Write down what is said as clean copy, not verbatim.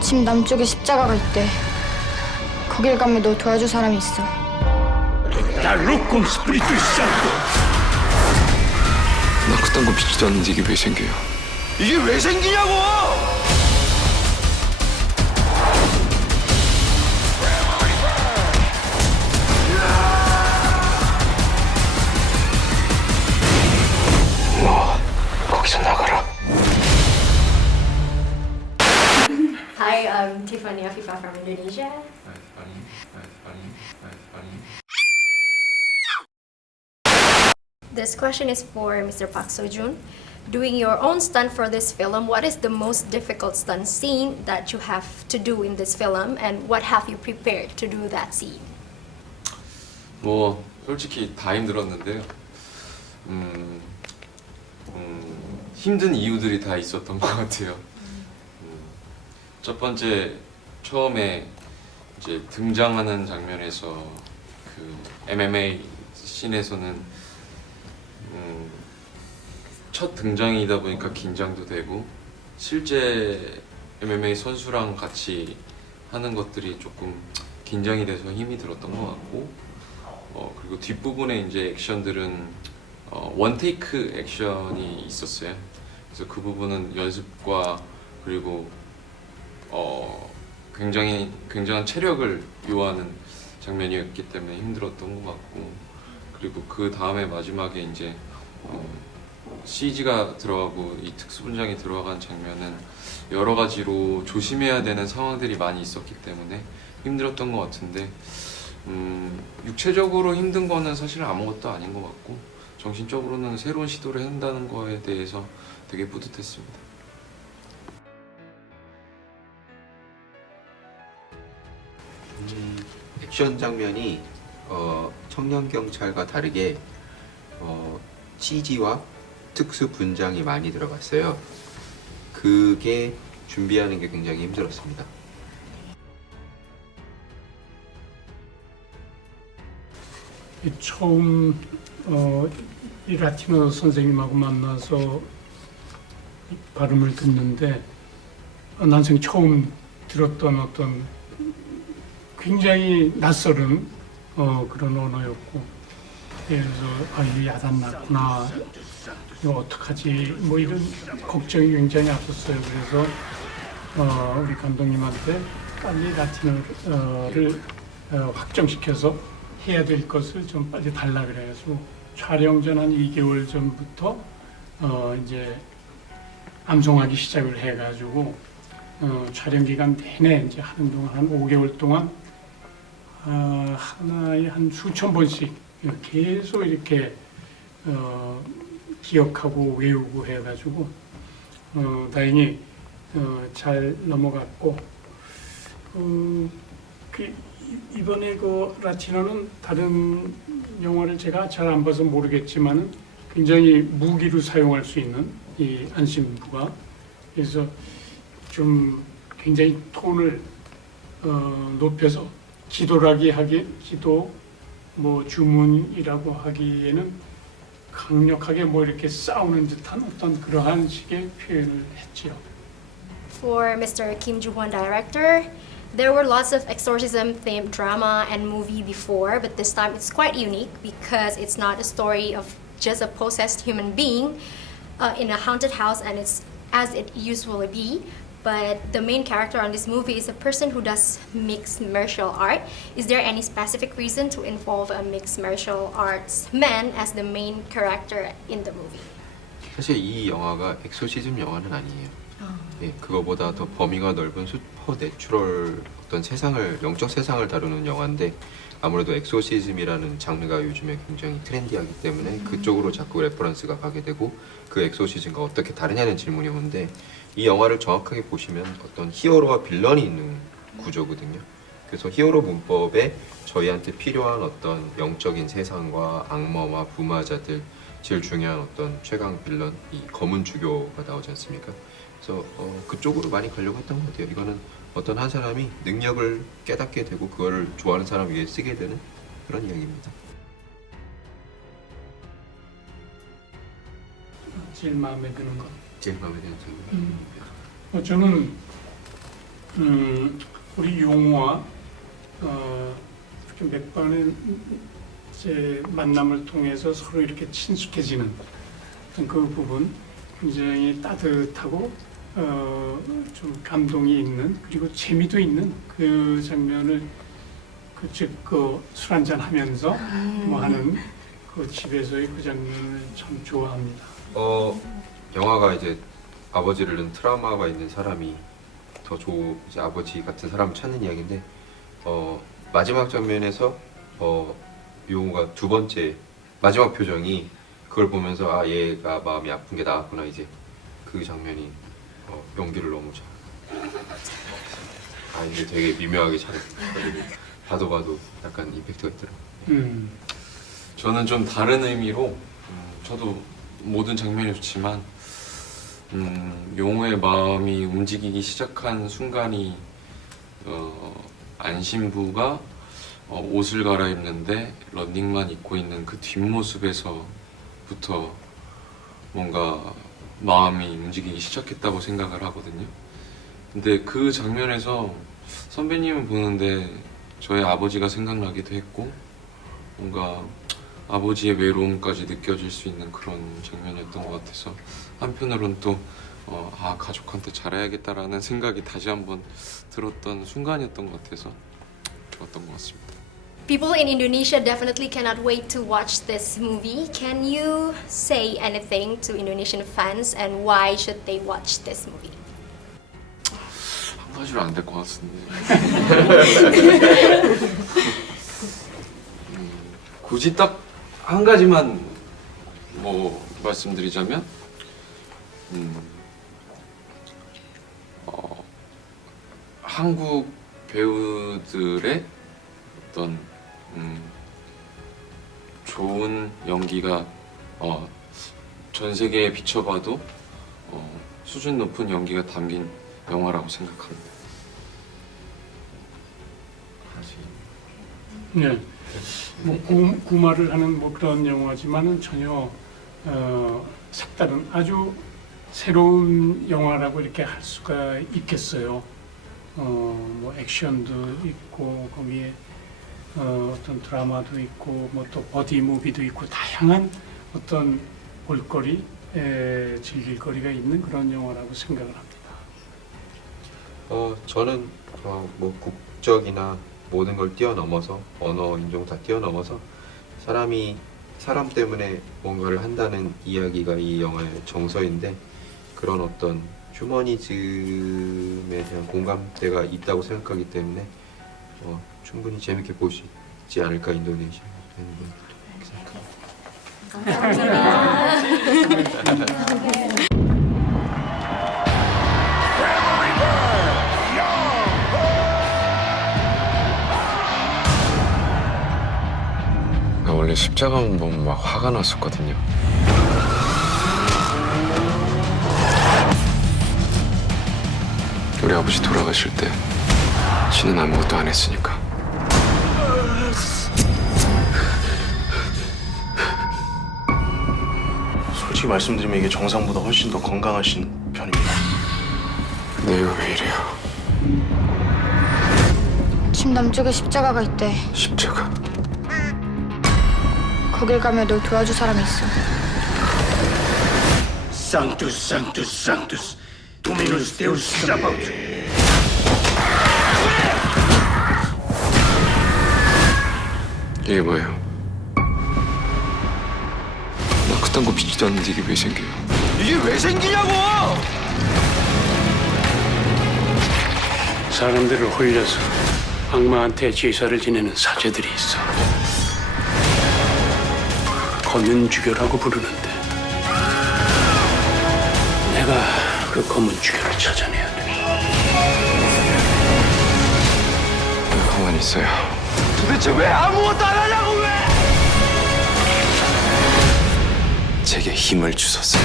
집 남쪽에 십자가가 있대. 거길 가면 너 도와줄 사람이 있어. Dallo con Spirito Santo. 나 그딴 거 믿지도 않는데 이게 왜 생겨요? 이게 왜 생기냐고! 너 거기서 나가라. Hi, I'm Tiffany Afifa from Indonesia. This question is for Mr. Park Seo-joon. Doing your own stunt for this film, what is the most difficult stunt scene that you have to do in this film, and what have you prepared to do that scene? 뭐 솔직히 다 힘들었는데요. 힘든 이유들이 다 있었던 것 같아요. 첫 번째 처음에 이제 등장하는 장면에서 그 MMA 씬에서는 첫 등장이다 보니까 긴장도 되고 실제 MMA 선수랑 같이 하는 것들이 조금 긴장이 돼서 힘이 들었던 것 같고 그리고 뒷부분에 이제 액션들은 원테이크 액션이 있었어요. 그래서 그 부분은 연습과 그리고 굉장한 체력을 요하는 장면이었기 때문에 힘들었던 것 같고 그리고 그 다음에 마지막에 이제 CG가 들어가고 이 특수분장이 들어간 장면은 여러 가지로 조심해야 되는 상황들이 많이 있었기 때문에 힘들었던 것 같은데 육체적으로 힘든 거는 사실 아무것도 아닌 것 같고 정신적으로는 새로운 시도를 한다는 거에 대해서 되게 뿌듯했습니다. 액션 장면이 청년 경찰과 다르게 CG와 특수 분장이 많이 들어갔어요. 그게 준비하는 게 굉장히 힘들었습니다. 처음 이 라티노 선생님하고 만나서 발음을 듣는데 난생 처음 들었던 어떤 굉장히 낯설은 그런 언어였고 그래서 이게 야단났구나 이거 어떡하지 뭐 이런 걱정이 굉장히 앞섰어요. 그래서 우리 감독님한테 빨리 라틴어를 확정시켜서 해야 될 것을 좀 빨리 달라 그래가지고 촬영 전 한 2개월 전부터 이제 암송하기 시작을 해가지고 촬영 기간 내내 이제 하는 동안 한 5개월 동안 하나에 한 수천 번씩 계속 이렇게 기억하고 외우고 해가지고 다행히 잘 넘어갔고 이번에 그 라티노는 다른 영화를 제가 잘 안 봐서 모르겠지만 굉장히 무기로 사용할 수 있는 이 안심부가 그래서 좀 굉장히 톤을 높여서 기도라기 하기 기도 뭐 주문이라고 하기에는 강력하게 뭐 이렇게 싸우는 듯한 어떤 그러한 식의 표현을 했지요. For Mr. Kim Joo-won, director, there were lots of exorcism-themed drama and movie before, but this time it's quite unique because it's not a story of just a possessed human being in a haunted house, and it's as it usually be. But the main character on this movie is a person who does mixed martial art. Is there any specific reason to involve a mixed martial arts man as the main character in the movie? 사실 이 영화가 엑소시즘 영화는 아니에요. 예, 그거보다 더 범위가 넓은 슈퍼 내추럴 어떤 세상을 영적 세상을 다루는 영화인데 아무래도 엑소시즘이라는 장르가 요즘에 굉장히 트렌디하기 때문에 그쪽으로 자꾸 레퍼런스가 가게 되고 그 엑소시즘과 어떻게 다르냐는 질문이 오는데 이 영화를 정확하게 보시면 어떤 히어로와 빌런이 있는 구조거든요. 그래서 히어로 문법에 저희한테 필요한 어떤 영적인 세상과 악마와 부마자들 제일 중요한 어떤 최강 빌런 이 검은 주교가 나오지 않습니까? 그래서 그쪽으로 많이 가려고 했던 것 같아요. 이거는 어떤 한 사람이 능력을 깨닫게 되고 그거를 좋아하는 사람 위해 쓰게 되는 그런 이야기입니다. 제일 마음에 드는 것. 제일 마음에 드는 장면. 저는 우리 용우와 이렇게 몇 번의 이제 만남을 통해서 서로 이렇게 친숙해지는 어떤 그 부분 굉장히 따뜻하고 좀 감동이 있는 그리고 재미도 있는 그 장면을 술 한잔 하면서 뭐 하는 그 집에서의 그 장면을 참 좋아합니다. 영화가 이제 아버지를 잃은 트라우마가 있는 사람이 이제 아버지 같은 사람을 찾는 이야기인데 마지막 장면에서 용우가 두 번째 마지막 표정이 그걸 보면서 아 얘가 마음이 아픈 게 나았구나 이제 그 장면이 연기를 너무 이게 되게 미묘하게 잘했거든요. 봐도 약간 임팩트가 있더라고요. 저는 좀 다른 의미로 저도 모든 장면이 좋지만 용우의 마음이 움직이기 시작한 순간이 안신부가 옷을 갈아입는데 런닝만 입고 있는 그 뒷모습에서부터 뭔가 마음이 움직이기 시작했다고 생각을 하거든요. 근데 그 장면에서 선배님을 보는데 저의 아버지가 생각나기도 했고 뭔가 아버지의 외로움까지 느껴질 수 있는 그런 장면이었던 것 같아서 한편으로는 또 가족한테 잘해야겠다라는 생각이 다시 한번 들었던 순간이었던 것 같아서 좋았던 것 같습니다. People in Indonesia definitely cannot wait to watch this movie. Can you say anything to Indonesian fans and why should they watch this movie? 한 가지로 안 될 것 같은데. 굳이 딱 한 가지만 뭐 말씀드리자면 한국 배우들의 어떤 좋은 연기가 전 세계에 비춰봐도 수준 높은 연기가 담긴 영화라고 생각합니다. 네, 뭐 구마를 하는 뭐 그런 영화지만은 전혀 색다른 아주 새로운 영화라고 이렇게 할 수가 있겠어요. 뭐 액션도 있고 거기에 어떤 드라마도 있고 뭐 또 버디 무비도 있고 다양한 어떤 볼거리, 즐길거리가 있는 그런 영화라고 생각을 합니다. 저는 뭐 국적이나 모든 걸 뛰어넘어서 언어, 인종 다 뛰어넘어서 사람 때문에 뭔가를 한다는 이야기가 이 영화의 정서인데 그런 어떤 휴머니즘에 대한 공감대가 있다고 생각하기 때문에 충분히 재밌게 볼 수 있지 않을까 인도네시아 나 원래 십자가만 보면 막 화가 났었거든요. 우리 아버지 돌아가실 때 지는 아무것도 안 했으니까. 솔직히 말씀드리면 이게 정상보다 훨씬 더 건강하신 편입니다. 내가 왜 이래요? 집 남쪽에 십자가가 있대. 십자가. 거길 가면 널 도와줄 사람이 있어. Sanctus, Sanctus, Sanctus, Dominus Deus Sabaoth. 이게 뭐예요? 나 그딴 거 믿지도 않는데 이게 왜 생겨요? 이게 왜 생기냐고! 사람들을 홀려서 악마한테 제사를 지내는 사제들이 있어. 검은주교라고 부르는데 내가 그 검은주교를 찾아내야 돼. 왜 가만히 있어요? 도대체 왜 아무것도 안 하냐고 왜! 제게 힘을 주소서.